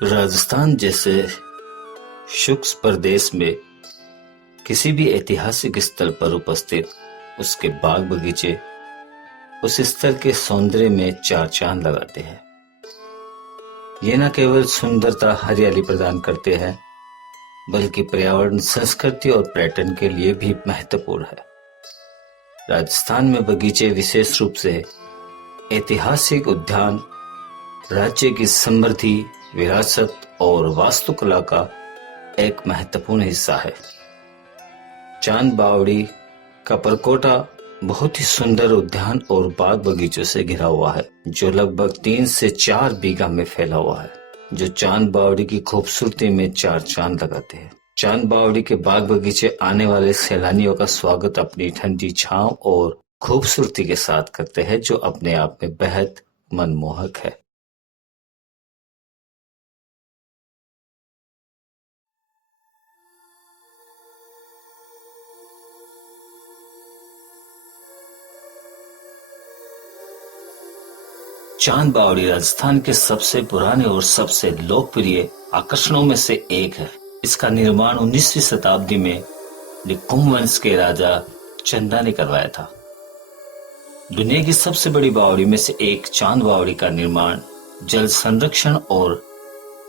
राजस्थान जैसे शुष्क प्रदेश में किसी भी ऐतिहासिक स्थल पर उपस्थित उसके बाग बगीचे उस स्थल के सौंदर्य में चार चांद लगाते हैं। ये न केवल सुंदरता हरियाली प्रदान करते हैं बल्कि पर्यावरण, संस्कृति और पर्यटन के लिए भी महत्वपूर्ण है। राजस्थान में बगीचे विशेष रूप से ऐतिहासिक उद्यान राज्य की समृद्धि, विरासत और वास्तुकला का एक महत्वपूर्ण हिस्सा है। चांद बावड़ी का परकोटा बहुत ही सुंदर उद्यान और बाग बगीचों से घिरा हुआ है, जो लगभग 3 से 4 बीघा में फैला हुआ है, जो चांद बावड़ी की खूबसूरती में चार चांद लगाते हैं। चांद बावड़ी के बाग बगीचे आने वाले सैलानियों का स्वागत अपनी ठंडी छांव और खूबसूरती के साथ करते हैं, जो अपने आप में बेहद मनमोहक है। चांद बावड़ी राजस्थान के सबसे पुराने और सबसे लोकप्रिय आकर्षणों में से एक है। इसका निर्माण 19वीं शताब्दी में निकुंभ वंश के राजा चंदा ने करवाया था। दुनिया की सबसे बड़ी बावड़ी में से एक चांद बावड़ी का निर्माण जल संरक्षण और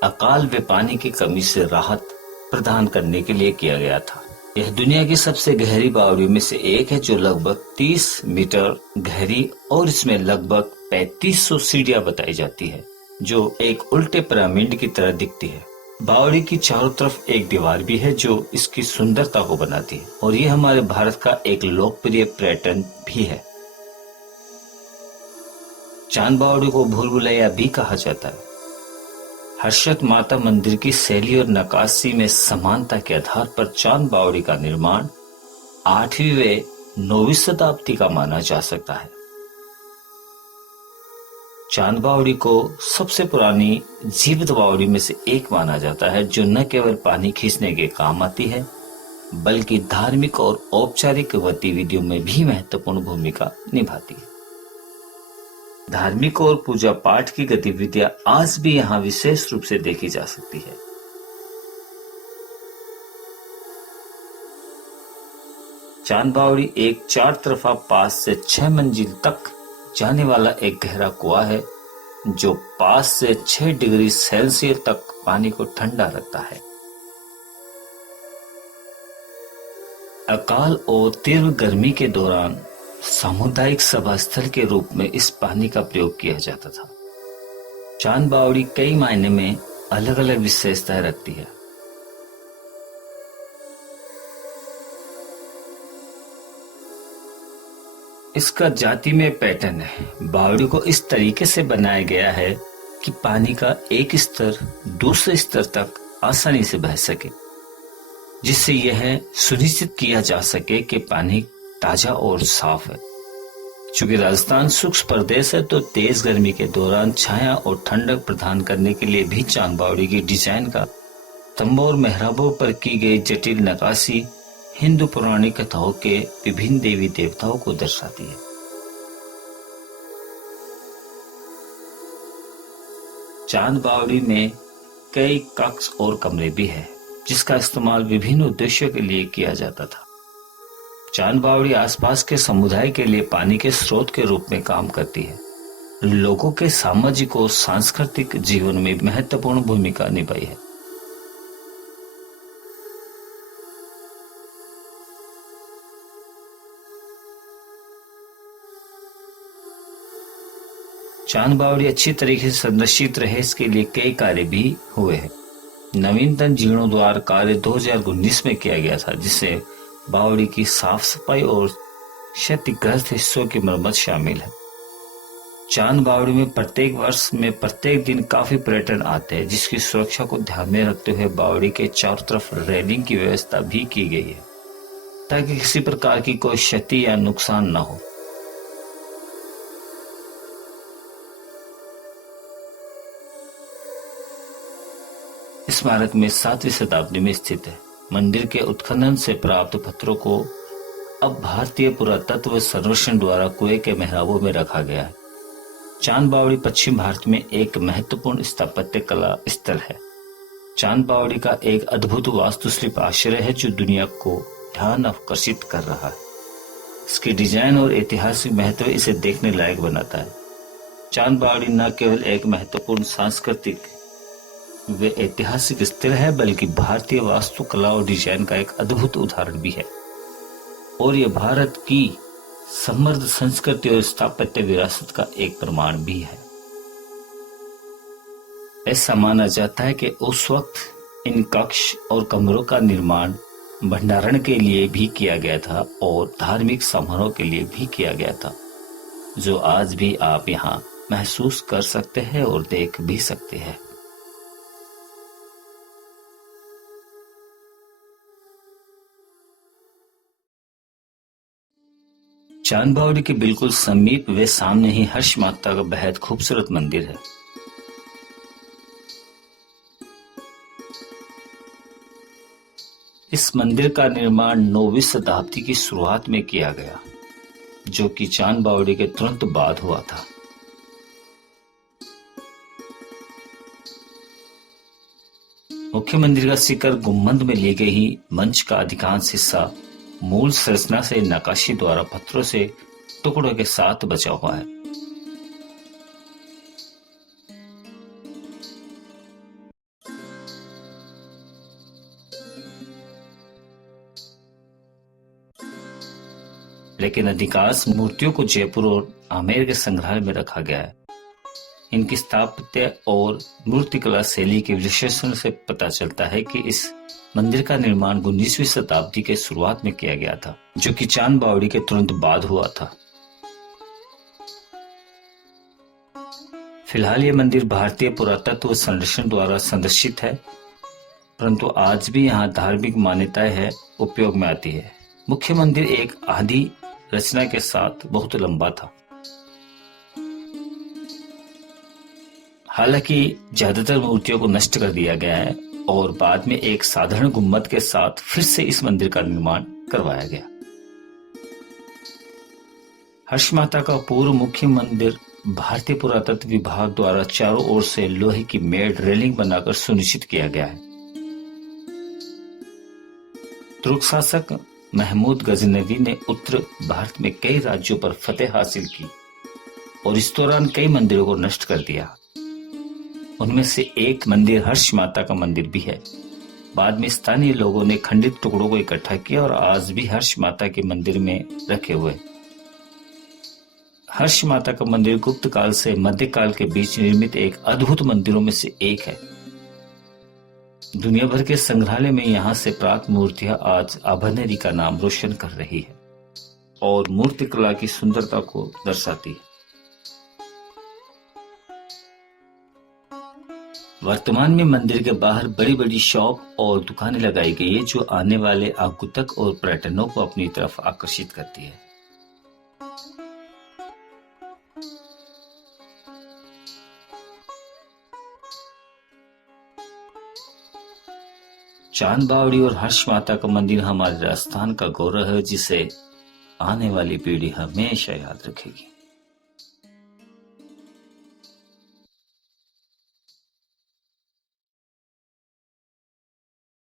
अकाल व पानी की कमी से राहत प्रदान करने के लिए किया गया था। यह दुनिया की सबसे गहरी बावड़ी में से एक है, जो लगभग 30 मीटर गहरी और इसमें लगभग 3500 सीढ़ियां बताई जाती है, जो एक उल्टे पिरामिड की तरह दिखती है। बावड़ी की चारों तरफ एक दीवार भी है जो इसकी सुंदरता को बनाती है, और ये हमारे भारत का एक लोकप्रिय पर्यटन भी है। चांद बावड़ी को भूल भुलैया भी कहा जाता है। हर्षद माता मंदिर की शैली और नक्काशी में समानता के आधार पर चांद बावड़ी का निर्माण 8वीं व 9वीं शताब्दी का माना जा सकता है। चांद बावड़ी को सबसे पुरानी जीवित बावड़ी में से एक माना जाता है, जो न केवल पानी खींचने के काम आती है बल्कि धार्मिक और औपचारिक गतिविधियों में भी महत्वपूर्ण भूमिका निभाती है। धार्मिक और पूजा पाठ की गतिविधियां आज भी यहाँ विशेष रूप से देखी जा सकती है। चांद बावड़ी एक 4 तरफा 5 से 6 मंजिल तक जाने वाला एक गहरा कुआं है, जो 5 से 6 डिग्री सेल्सियस तक पानी को ठंडा रखता है। अकाल और तीव्र गर्मी के दौरान सामुदायिक सभा स्थल के रूप में इस पानी का प्रयोग किया जाता था। चांद बावड़ी कई मायने में अलग अलग विशेषताएं रखती है। इसका जातिमय पैटर्न है। बावड़ी को इस तरीके से बनाया गया है कि पानी का एक स्तर दूसरे स्तर तक आसानी से बह सके, जिससे यह सुनिश्चित किया जा सके कि पानी ताजा और साफ है। चूंकि राजस्थान शुष्क प्रदेश है, तो तेज गर्मी के दौरान छाया और ठंडक प्रदान करने के लिए भी चांद बावड़ी की डिजाइन का तंबू और मेहराबों पर की गई जटिल नक्काशी हिंदू पौराणिक कथाओं के विभिन्न देवी देवताओं को दर्शाती है। चांद बावड़ी में कई कक्ष और कमरे भी हैं, जिसका इस्तेमाल विभिन्न उद्देश्यों के लिए किया जाता था। चांद बावड़ी आसपास के समुदाय के लिए पानी के स्रोत के रूप में काम करती है। लोगों के सामाजिक और सांस्कृतिक जीवन में महत्वपूर्ण भूमिका निभाई है। चांद बावड़ी अच्छी तरीके से संरक्षित रहे, इसके लिए कई कार्य भी हुए हैं। नवीनतम जीर्णोद्धार कार्य 2019 में किया गया था, जिससे बावड़ी की साफ सफाई और क्षतिग्रस्त हिस्सों की मरम्मत शामिल है। चांद बावड़ी में प्रत्येक वर्ष में प्रत्येक दिन काफी पर्यटन आते हैं, जिसकी सुरक्षा को ध्यान में रखते हुए बावड़ी के चारों तरफ रेलिंग की व्यवस्था भी की गई है, ताकि किसी प्रकार की कोई क्षति या नुकसान न हो। स्मारक में 7वीं शताब्दी में स्थित है। मंदिर के उत्खनन से प्राप्त पत्थरों को अब भारतीय पुरातत्व सर्वेक्षण द्वारा कुएं के मेहराबों में रखा गया है। चांद बावड़ी पश्चिम भारत में एक महत्वपूर्ण स्थापत्य कला स्थल है। चांद बावड़ी का एक अद्भुत वास्तुशिल्प आश्चर्य है जो दुनिया को ध्यान आकर्षित कर रहा है। इसकी डिजाइन और ऐतिहासिक महत्व इसे देखने लायक बनाता है। चांद बावड़ी न केवल एक महत्वपूर्ण सांस्कृतिक व ऐतिहासिक स्थल है बल्कि भारतीय वास्तुकला और डिजाइन का एक अद्भुत उदाहरण भी है और यह भारत की समृद्ध संस्कृति और स्थापत्य विरासत का एक प्रमाण भी है। ऐसा माना जाता है कि उस वक्त इन कक्ष और कमरों का निर्माण भंडारण के लिए भी किया गया था और धार्मिक समारोह के लिए भी किया गया था, जो आज भी आप यहाँ महसूस कर सकते हैं और देख भी सकते हैं। चांद बावड़ी के बिल्कुल समीप व सामने ही हर्ष माता का बेहद खूबसूरत मंदिर है। इस मंदिर का निर्माण 9वीं शताब्दी की शुरुआत में किया गया, जो कि चांद बावड़ी के तुरंत बाद हुआ था। मुख्य मंदिर का शिखर गुंबद में ली गई मंच का अधिकांश हिस्सा मूल संरचना से नक्काशी द्वारा पत्थरों से टुकड़ों के साथ बचा हुआ है। लेकिन अधिकांश मूर्तियों को जयपुर और आमेर के संग्रहालय में रखा गया है। इनकी स्थापत्य और मूर्तिकला शैली के विश्लेषण से पता चलता है कि इस मंदिर का निर्माण 19वीं शताब्दी के शुरुआत में किया गया था, जो कि चांद बावड़ी के तुरंत बाद हुआ था। फिलहाल ये मंदिर भारतीय पुरातत्व संरक्षण द्वारा संरक्षित है, परंतु आज भी यहाँ धार्मिक मान्यताएं है उपयोग में आती है। मुख्य मंदिर एक आदि रचना के साथ बहुत लंबा था। हालांकि ज्यादातर मूर्तियों को नष्ट कर दिया गया है और बाद में एक साधारण गुम्बद के साथ फिर से इस मंदिर का निर्माण करवाया गया। हर्ष माता का पूर्व मुख्य मंदिर भारतीय पुरातत्व विभाग द्वारा चारों ओर से लोहे की मेड रेलिंग बनाकर सुनिश्चित किया गया है। तुर्क शासक महमूद गजनवी ने उत्तर भारत में कई राज्यों पर फतेह हासिल की और इस दौरान कई मंदिरों को नष्ट कर दिया। उनमें से एक मंदिर हर्ष माता का मंदिर भी है। बाद में स्थानीय लोगों ने खंडित टुकड़ों को इकट्ठा किया और आज भी हर्ष माता के मंदिर में रखे हुए। हर्ष माता का मंदिर गुप्त काल से मध्यकाल के बीच निर्मित एक अद्भुत मंदिरों में से एक है। दुनिया भर के संग्रहालय में यहाँ से प्राप्त मूर्तियां आज आभनेरी का नाम रोशन कर रही है और मूर्तिकला की सुंदरता को दर्शाती है। वर्तमान में मंदिर के बाहर बड़ी बड़ी शॉप और दुकानें लगाई गई है, जो आने वाले आगंतुक और पर्यटकों को अपनी तरफ आकर्षित करती है। चांद बावड़ी और हर्ष माता का मंदिर हमारे राजस्थान का गौरव है, जिसे आने वाली पीढ़ी हमेशा याद रखेगी।